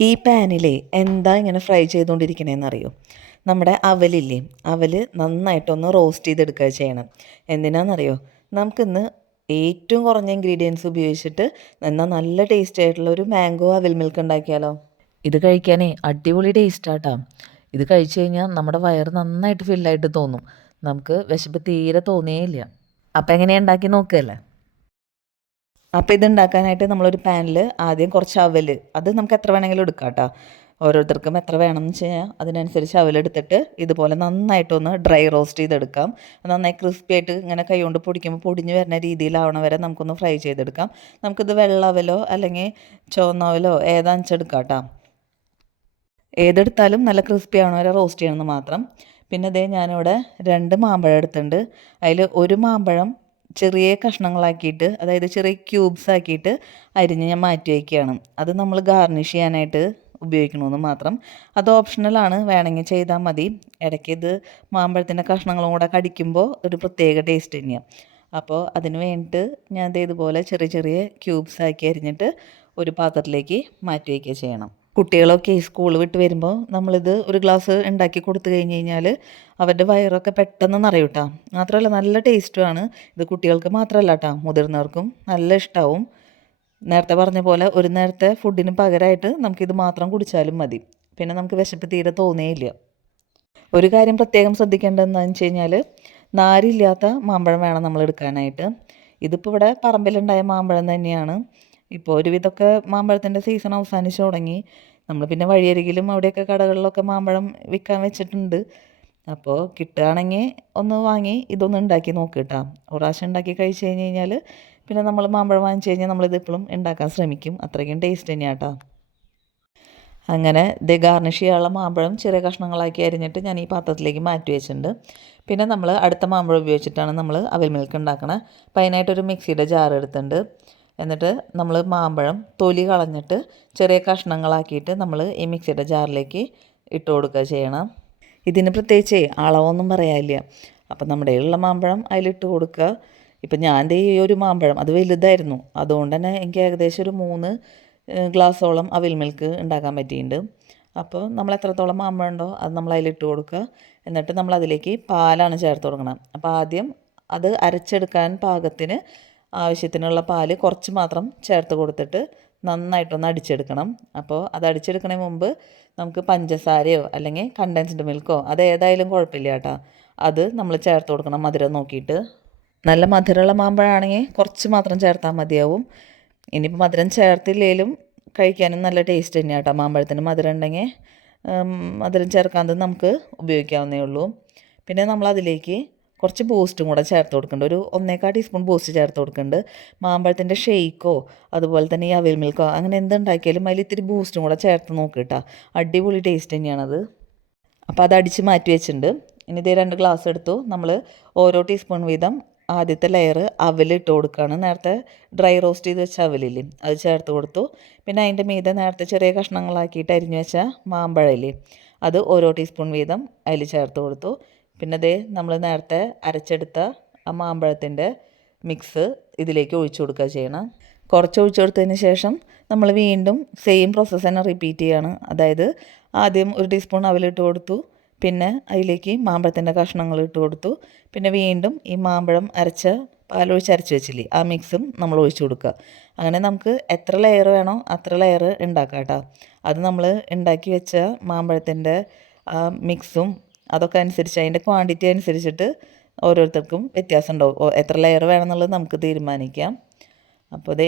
ഈ പാനിലെ എന്താ ഇങ്ങനെ ഫ്രൈ ചെയ്തുകൊണ്ടിരിക്കണേന്ന് അറിയോ? നമ്മുടെ അവലില്ലേ, അവൽ നന്നായിട്ടൊന്ന് റോസ്റ്റ് ചെയ്തെടുക്കുക ചെയ്യണം. എന്തിനാണെന്നറിയോ? നമുക്കിന്ന് ഏറ്റവും കുറഞ്ഞ ഇൻഗ്രീഡിയൻസ് ഉപയോഗിച്ചിട്ട് എന്നാൽ നല്ല ടേസ്റ്റ് ആയിട്ടുള്ള ഒരു മാംഗോ അവിൽ മിൽക്ക് ഉണ്ടാക്കിയാലോ? ഇത് കഴിക്കാനേ അടിപൊളി ടേസ്റ്റാട്ടാ. ഇത് കഴിച്ചു കഴിഞ്ഞാൽ നമ്മുടെ വയറ് നന്നായിട്ട് ഫില്ലായിട്ട് തോന്നും. നമുക്ക് വിശപ്പ് തീരെ തോന്നിയേയില്ല. അപ്പം എങ്ങനെയാണ് ഉണ്ടാക്കി നോക്കുകയല്ലേ? അപ്പോൾ ഇതുണ്ടാക്കാനായിട്ട് നമ്മളൊരു പാനിൽ ആദ്യം കുറച്ച് അവൽ, അത് നമുക്ക് എത്ര വേണമെങ്കിലും എടുക്കാം കേട്ടോ. ഓരോരുത്തർക്കും എത്ര വേണമെന്ന് വെച്ച് കഴിഞ്ഞാൽ അതിനനുസരിച്ച് അവലെടുത്തിട്ട് ഇതുപോലെ നന്നായിട്ടൊന്ന് ഡ്രൈ റോസ്റ്റ് ചെയ്തെടുക്കാം. നന്നായി ക്രിസ്പി ആയിട്ട് ഇങ്ങനെ കൈ കൊണ്ട് പൊടിക്കുമ്പോൾ പൊടിഞ്ഞ് വരുന്ന രീതിയിലാവണ വരെ നമുക്കൊന്ന് ഫ്രൈ ചെയ്തെടുക്കാം. നമുക്കിത് വെള്ള അവലോ അല്ലെങ്കിൽ ചുവന്ന അവലോ ഏതാണെന്ന് വെച്ചെടുക്കാം കേട്ടോ. ഏതെടുത്താലും നല്ല ക്രിസ്പി ആവണ വരെ റോസ്റ്റ് ചെയ്യണമെന്ന് മാത്രം. പിന്നെ അതേ ഞാനിവിടെ 2 മാമ്പഴം എടുത്തിട്ടുണ്ട്. അതിൽ ഒരു മാമ്പഴം ചെറിയ കഷ്ണങ്ങളാക്കിയിട്ട്, അതായത് ചെറിയ ക്യൂബ്സ് ആക്കിയിട്ട് അരിഞ്ഞ് ഞാൻ മാറ്റി വയ്ക്കുകയാണ്. അത് നമ്മൾ ഗാർണിഷ് ചെയ്യാനായിട്ട് ഉപയോഗിക്കണമെന്ന് മാത്രം. അത് ഓപ്ഷണലാണ്, വേണമെങ്കിൽ ചെയ്താൽ മതി. ഇടയ്ക്ക് ഇത് മാമ്പഴത്തിൻ്റെ കഷ്ണങ്ങളും കൂടെ കടിക്കുമ്പോൾ ഒരു പ്രത്യേക ടേസ്റ്റ് തന്നെയാണ്. അപ്പോൾ അതിന് വേണ്ടിയിട്ട് ഞാൻ ഇതുപോലെ ചെറിയ ചെറിയ ക്യൂബ്സ് ആക്കി അരിഞ്ഞിട്ട് ഒരു പാത്രത്തിലേക്ക് മാറ്റി വയ്ക്കുക ചെയ്യണം. കുട്ടികളൊക്കെ സ്കൂൾ വിട്ട് വരുമ്പോൾ നമ്മളിത് ഒരു ഗ്ലാസ് ഉണ്ടാക്കി കൊടുത്തു കഴിഞ്ഞ് കഴിഞ്ഞാൽ അവരുടെ വയറൊക്കെ പെട്ടെന്ന് നിറയും കേട്ടോ. മാത്രമല്ല നല്ല ടേസ്റ്റുമാണ്. ഇത് കുട്ടികൾക്ക് മാത്രമല്ല കേട്ടോ, മുതിർന്നവർക്കും നല്ല ഇഷ്ടമാവും. നേരത്തെ പറഞ്ഞ പോലെ ഒരു നേരത്തെ ഫുഡിന് പകരമായിട്ട് നമുക്കിത് മാത്രം കുടിച്ചാലും മതി. പിന്നെ നമുക്ക് വിശപ്പ് തീരെ തോന്നിയില്ല. ഒരു കാര്യം പ്രത്യേകം ശ്രദ്ധിക്കേണ്ടതെന്ന് വെച്ച് കഴിഞ്ഞാൽ നാരില്ലാത്ത മാമ്പഴം വേണം നമ്മൾ എടുക്കാനായിട്ട്. ഇതിപ്പോൾ ഇവിടെ പറമ്പിലുണ്ടായ മാമ്പഴം തന്നെയാണ്. ഇപ്പോൾ ഒരുവിധമൊക്കെ മാമ്പഴത്തിൻ്റെ സീസൺ അവസാനിച്ച് തുടങ്ങി. നമ്മൾ പിന്നെ വഴിയരികിലും അവിടെയൊക്കെ കടകളിലൊക്കെ മാമ്പഴം വിൽക്കാൻ വെച്ചിട്ടുണ്ട്. അപ്പോൾ കിട്ടുകയാണെങ്കിൽ ഒന്ന് വാങ്ങി ഇതൊന്ന് ഉണ്ടാക്കി നോക്ക് കേട്ടോ. ഒരു പ്രാവശ്യം ഉണ്ടാക്കി കഴിച്ച് കഴിഞ്ഞ് കഴിഞ്ഞാൽ പിന്നെ നമ്മൾ മാമ്പഴം വാങ്ങിച്ച് കഴിഞ്ഞാൽ നമ്മളിത് എപ്പോഴും ഉണ്ടാക്കാൻ ശ്രമിക്കും. അത്രയ്ക്കും ടേസ്റ്റ് തന്നെയാണ് കേട്ടോ. അങ്ങനെ ഗാർണിഷ് ചെയ്യാനുള്ള മാമ്പഴം ചെറിയ കഷ്ണങ്ങളാക്കി അരിഞ്ഞിട്ട് ഞാൻ ഈ പാത്രത്തിലേക്ക് മാറ്റി വെച്ചിട്ടുണ്ട്. പിന്നെ നമ്മൾ അടുത്ത മാമ്പഴം ഉപയോഗിച്ചിട്ടാണ് നമ്മൾ അവിൽ മിൽക്ക് ഉണ്ടാക്കണത്. അപ്പോൾ അതിനായിട്ടൊരു മിക്സിയുടെ ജാർ എടുത്തിട്ടുണ്ട്. എന്നിട്ട് നമ്മൾ മാമ്പഴം തൊലി കളഞ്ഞിട്ട് ചെറിയ കഷ്ണങ്ങളാക്കിയിട്ട് നമ്മൾ ഈ മിക്സിയുടെ ജാറിലേക്ക് ഇട്ട് കൊടുക്കുക ചെയ്യണം. ഇതിന് പ്രത്യേകിച്ച് അളവൊന്നും പറയാനില്ല. അപ്പം നമ്മുടെ ഉള്ള മാമ്പഴം അതിലിട്ട് കൊടുക്കുക. ഇപ്പം ഞാൻ ഈ ഒരു മാമ്പഴം അത് വലുതായിരുന്നു, അതുകൊണ്ട് തന്നെ എനിക്ക് ഏകദേശം ഒരു 3 ഗ്ലാസ്സോളം അവിൽ മിൽക്ക് ഉണ്ടാക്കാൻ പറ്റിയിട്ടുണ്ട്. അപ്പോൾ നമ്മൾ എത്രത്തോളം മാമ്പഴം ഉണ്ടോ അത് നമ്മൾ അതിലിട്ട് കൊടുക്കുക. എന്നിട്ട് നമ്മൾ അതിലേക്ക് പാലാണ് ചേർത്ത് കൊടുക്കണം. അപ്പോൾ ആദ്യം അത് അരച്ചെടുക്കാൻ പാകത്തിന് ആവശ്യത്തിനുള്ള പാല് കുറച്ച് മാത്രം ചേർത്ത് കൊടുത്തിട്ട് നന്നായിട്ടൊന്ന് അടിച്ചെടുക്കണം. അപ്പോൾ അത് അടിച്ചെടുക്കണ മുമ്പ് നമുക്ക് പഞ്ചസാരയോ അല്ലെങ്കിൽ കണ്ടൻസ്ഡ് മിൽക്കോ അത് ഏതായാലും കുഴപ്പമില്ല കേട്ടോ, അത് നമ്മൾ ചേർത്ത് കൊടുക്കണം മധുരം നോക്കിയിട്ട്. നല്ല മധുരമുള്ള മാമ്പഴമാണെങ്കിൽ കുറച്ച് മാത്രം ചേർത്താൽ മതിയാവും. ഇനിയിപ്പോൾ മധുരം ചേർത്തില്ലെങ്കിലും കഴിക്കാനും നല്ല ടേസ്റ്റ് തന്നെയാണ് കേട്ടോ. മാമ്പഴത്തിന് മധുരം ഉണ്ടെങ്കിൽ മധുരം ചേർക്കാതെ നമുക്ക് ഉപയോഗിക്കാവുന്നേ ഉള്ളൂ. പിന്നെ നമ്മളതിലേക്ക് കുറച്ച് ബൂസ്റ്റും കൂടെ ചേർത്ത് കൊടുക്കുന്നുണ്ട്. ഒരു 1/4 ടീസ്പൂൺ ബൂസ്റ്റ് ചേർത്ത് കൊടുക്കുന്നുണ്ട്. മാമ്പഴത്തിൻ്റെ ഷെയ്ക്കോ അതുപോലെ തന്നെ ഈ അവിൽ മിൽക്കോ അങ്ങനെ എന്തുണ്ടാക്കിയാലും അതിൽ ഇത്തിരി ബൂസ്റ്റും കൂടെ ചേർത്ത് നോക്ക് കേട്ടോ. അടിപൊളി ടേസ്റ്റ് തന്നെയാണത്. അപ്പോൾ അത് അടിച്ച് മാറ്റി വെച്ചിട്ടുണ്ട്. ഇനി ഇതേ 2 ഗ്ലാസ് എടുത്തു. നമ്മൾ ഓരോ ടീസ്പൂൺ വീതം ആദ്യത്തെ ലെയർ അവലിട്ട് കൊടുക്കുകയാണ്. നേരത്തെ ഡ്രൈ റോസ്റ്റ് ചെയ്ത് വെച്ച അവലില്ലേ അത് ചേർത്ത് കൊടുത്തു. പിന്നെ അതിൻ്റെ മീതെ നേരത്തെ ചെറിയ കഷ്ണങ്ങളാക്കിയിട്ട് അരിഞ്ഞു വെച്ച മാമ്പഴമില്ലേ അത് ഓരോ ടീസ്പൂൺ വീതം അതിൽ ചേർത്ത് കൊടുത്തു. പിന്നെ അതേ നമ്മൾ നേരത്തെ അരച്ചെടുത്ത ആ മാമ്പഴത്തിൻ്റെ മിക്സ് ഇതിലേക്ക് ഒഴിച്ചു കൊടുക്കുക ചെയ്യണം. കുറച്ച് ഒഴിച്ചു കൊടുത്തതിന് ശേഷം നമ്മൾ വീണ്ടും സെയിം പ്രോസസ്സ് തന്നെ റിപ്പീറ്റ് ചെയ്യാണ്. അതായത് ആദ്യം 1 ടീസ്പൂൺ അവലിട്ട് കൊടുത്തു, പിന്നെ അതിലേക്ക് മാമ്പഴത്തിൻ്റെ കഷ്ണങ്ങൾ ഇട്ട് കൊടുത്തു, പിന്നെ വീണ്ടും ഈ മാമ്പഴം പാലൊഴിച്ച് അരച്ച് വെച്ചില്ലേ ആ മിക്സും നമ്മൾ ഒഴിച്ചു കൊടുക്കുക. അങ്ങനെ നമുക്ക് എത്ര ലെയർ വേണോ അത്ര ലെയർ ഉണ്ടാക്കാം കേട്ടോ. അത് നമ്മൾ ഉണ്ടാക്കി വെച്ച മാമ്പഴത്തിൻ്റെ ആ മിക്സും അതൊക്കെ അനുസരിച്ച് അതിൻ്റെ ക്വാണ്ടിറ്റി അനുസരിച്ചിട്ട് ഓരോരുത്തർക്കും വ്യത്യാസം ഉണ്ടാവും. എത്ര ലെയർ വേണമെന്നുള്ളത് നമുക്ക് തീരുമാനിക്കാം. അപ്പോൾ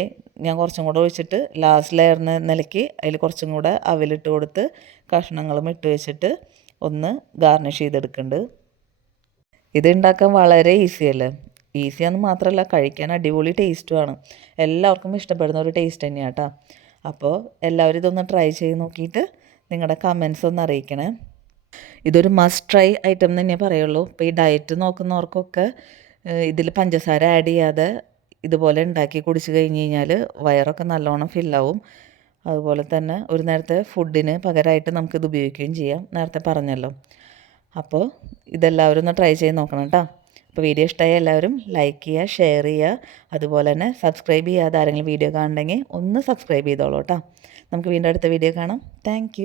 ഞാൻ കുറച്ചും കൂടെ ഒഴിച്ചിട്ട് ലാസ്റ്റ് ലെയറിന് നിലയ്ക്ക് അതിൽ കുറച്ചും കൂടെ അവലിട്ട് കൊടുത്ത് കഷ്ണങ്ങളും ഇട്ട് വെച്ചിട്ട് ഒന്ന് ഗാർണിഷ് ചെയ്തെടുക്കുന്നുണ്ട്. ഇത് ഉണ്ടാക്കാൻ വളരെ ഈസിയല്ലേ. ഈസിയാന്ന് മാത്രമല്ല കഴിക്കാൻ അടിപൊളി ടേസ്റ്റുമാണ്. എല്ലാവർക്കും ഇഷ്ടപ്പെടുന്ന ഒരു ടേസ്റ്റ് തന്നെയാണ് കേട്ടോ. അപ്പോൾ എല്ലാവരും ഇതൊന്ന് ട്രൈ ചെയ്ത് നോക്കിയിട്ട് നിങ്ങളുടെ കമൻസ് ഒന്ന് അറിയിക്കണേ. ഇതൊരു മസ്റ്റ് ട്രൈ ഐറ്റം തന്നെ പറയുള്ളൂ. ഇപ്പോൾ ഈ ഡയറ്റ് നോക്കുന്നവർക്കൊക്കെ ഇതിൽ പഞ്ചസാര ആഡ് ചെയ്യാതെ ഇതുപോലെ ഉണ്ടാക്കി കുടിച്ച് കഴിഞ്ഞ് കഴിഞ്ഞാൽ വയറൊക്കെ നല്ലോണം ഫില്ലാവും. അതുപോലെ തന്നെ ഒരു നേരത്തെ ഫുഡിന് പകരമായിട്ട് നമുക്കിത് ഉപയോഗിക്കുകയും ചെയ്യാം, നേരത്തെ പറഞ്ഞല്ലോ. അപ്പോൾ ഇതെല്ലാവരും ഒന്ന് ട്രൈ ചെയ്ത് നോക്കണം കേട്ടോ. അപ്പോൾ വീഡിയോ ഇഷ്ടമായ എല്ലാവരും ലൈക്ക് ചെയ്യുക, ഷെയർ ചെയ്യുക. അതുപോലെ തന്നെ സബ്സ്ക്രൈബ് ചെയ്യാതെ ആരെങ്കിലും വീഡിയോ കാണുന്നുണ്ടെങ്കിൽ ഒന്ന് സബ്സ്ക്രൈബ് ചെയ്തോളൂ കേട്ടോ. നമുക്ക് വീണ്ടും അടുത്ത വീഡിയോ കാണാം. താങ്ക്